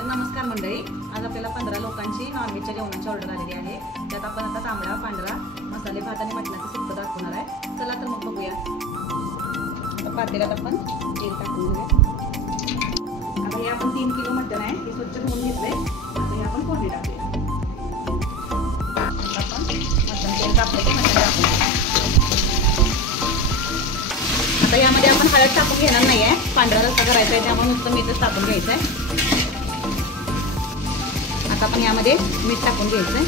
तर नमस्कार मंडळी, आज आपल्याला 15 लोकांची नॉनव्हेजच्या जेवणाची ऑर्डर आलेली आहे। त्यात आपण आता तांबडा, पांढरा, मसाले भात आणि मटणाचं सुक्कं दाखवणार आहे। चला तर मग बघूया। आता पातेल्यात आपण तेल टाकून घेऊया। आता हे आपण 3 किलो मटण आहे, हे स्वच्छ धुवून घेतलंय। आता हे आपण फोडणी टाकूया। आपण मटण तेल टाकलं की मटण टाकूया। आता यामध्ये आपण हळद टाकून घेणार नाहीये, पांढरा रस्सा करायचा आहे त्यामुळे नुसतं मीठच टाकून घ्यायचं आहे। आता आपण यामध्ये मीठ टाकून घ्यायचं आहे।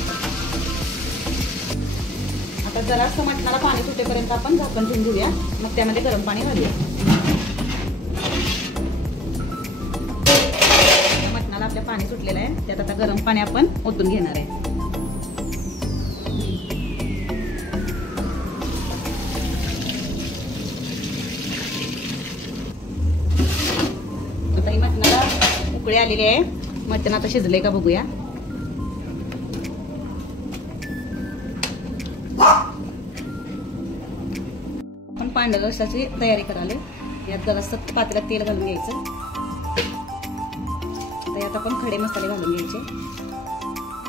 आता जरासं मटणाला पाणी सुटेपर्यंत आपण झाकण ठेवून घेऊया, मग त्यामध्ये गरम पाणी घालूया। मटणाला आपल्या पाणी सुटलेलं आहे, त्यात आता गरम पाणी आपण ओतून घेणार आहे। आता ही मटणाला उकळी आलेली आहे, मटण आता शिजले का बघूया। आपण पांढऱ्या रस्साची तयारी करायला यात जरासं पातेल्यात तेल घालून घ्यायचं। यात आपण खडे मसाले घालून घ्यायचे,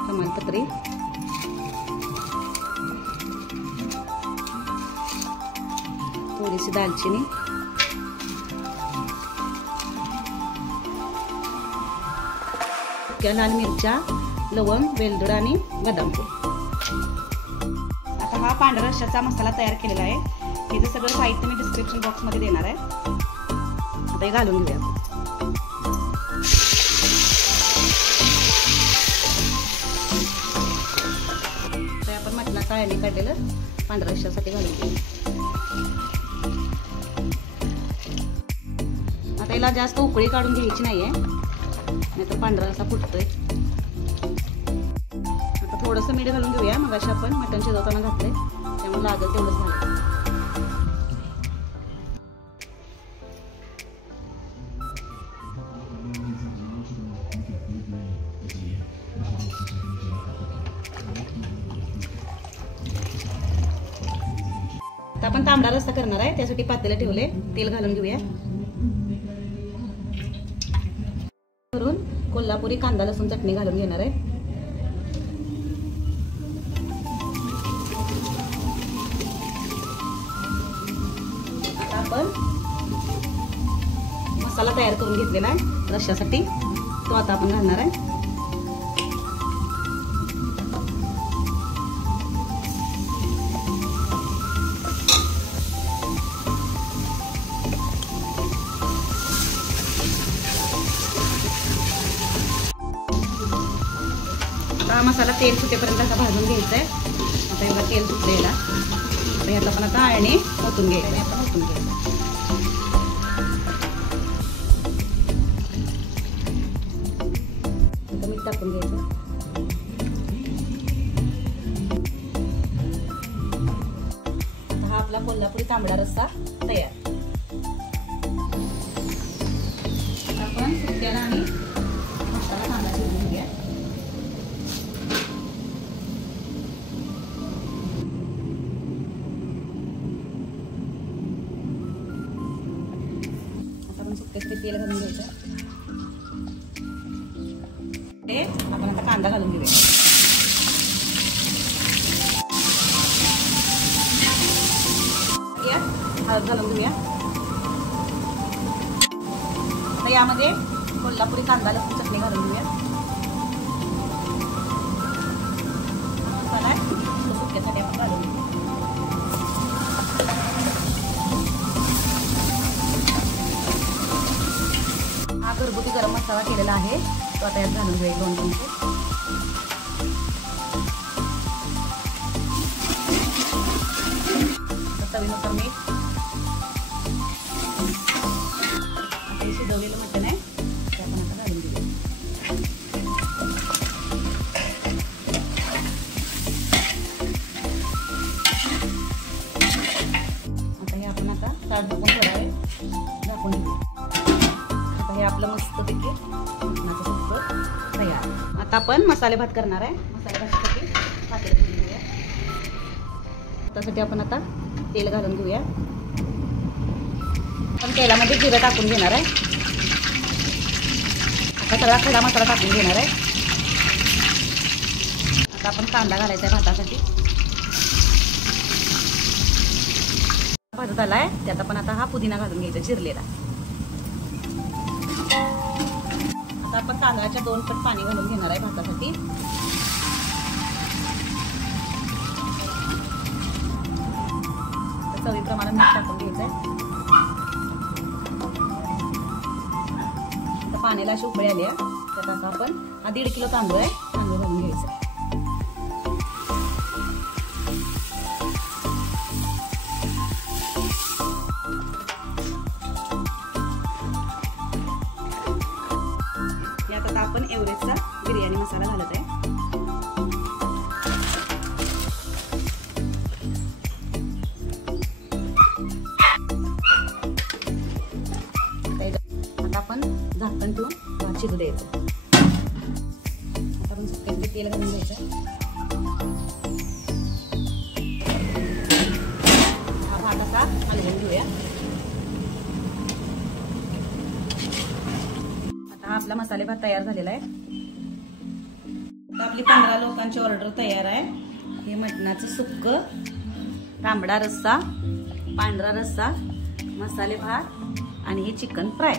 तमालपत्री, थोडीशी दालचिनी, लाल मिरच्या, लवंग, वेलदोड आणि बदाम फूल। आता हा पांढरा रस्साचा मसाला तयार केलेला आहे, हे सगळं साहित्य मी डिस्क्रिप्शन बॉक्स मध्ये देणार आहे। आता हे घालून घेऊया। तर आपण मटणाचा आळणी काढलेलं पांढऱ्या रस्सासाठी घालून घेऊ। आता याला जास्त उकळी काढून घ्यायची नाहीये, नाहीतर पांढरा रस्सा फुटतोय। आता थोडंसं मीठ घालून घेऊया, मग अशा आपण मटण शिजवताना घातलंय त्यामुळे लागेल तेवढंच घालायचं। आता आपण तांबडा रस्सा करणार आहे, त्यासाठी पातेलं ठेवले, तेल घालून घेऊया। करून कोल्हापुरी कांदा लसूण चटणी घालून घेणार आहे। आता आपण मसाला तयार करून घेतलेला आहे रश्श्यासाठी, तो आता आपण घालणार आहे। मसाला तेल सुटेपर्यंत असा भाजून घ्यायचा आहे। आता एवढा तेल सुटलेला, तर यात आपण आता आळणी ओतून घ्यायचं। आता मीठ टाकून घ्यायचं। आता हा आपला कोल्हापुरी तांबडा रस्सा तयार। आपण सुक्याला आणि मसाला कांदा शिजवून घ्या। सुक्यासाठी तेल घालून घ्यायचं, ते आपण आता कांदा घालून घेऊया। हळद घालून घेऊया। आता यामध्ये कोल्हापुरी कांदा लसूण चटणी घालून घेऊया। मसाला सुक्यासाठी आपण घालून घेऊया। घरगुती गरम मसाला केलेला आहे, तो आता यात घालून घेऊया 2 चमचे। चवीनुसार मीठ। आता हे शिजवलेलं मटण आहे, ते आपण आता घालून घेऊया। आता हे आपण आता ताट झाकून थोडा वेळ झाकून घेऊया। हे आपलं मस्तपैकी मटणाचं सुक्कं तयार। आता आपण मसाले भात करणार आहे, मसाले भातासाठी पातेलं ठेवून घेऊया। त्यासाठी आपण आता तेल घालून घेऊया। आपण तेलामध्ये जिरं टाकून घेणार आहे। आता सगळा खडा मसाला टाकून घेणार आहे. आता आपण कांदा घालायचा आहे भातासाठी. भाजत आलाय त्यात आपण आता हा पुदिना घालून घ्यायचा चिरलेला. आता आपण तांदळाच्या 2 पट पाणी घालून घेणार आहे भातासाठी. चवीप्रमाणे मीठ टाकून घ्यायचंय. आता पाण्याला अशी उकळी आली आहे त्यात आता आपण हा 1.5 किलो तांदूळ आहे तांदूळ घालून घ्यायचा. यात आता आपण एव्हरेस्टचा बिर्याणी मसाला घालत आहे. आता आपण झाकण ठेवून भात शिजू द्यायचं. आता आपण सुक्यामध्ये तेल घालून घ्यायचं. हा भात असा हलवून घेऊया. आता हा आपला मसाले भात तयार झालेला आहे. आता आपली 15 लोकांची ऑर्डर तयार आहे. हे मटणाचं सुक्क, तांबडा रस्सा, पांढरा रस्सा, मसाले भात आणि हे चिकन फ्राय.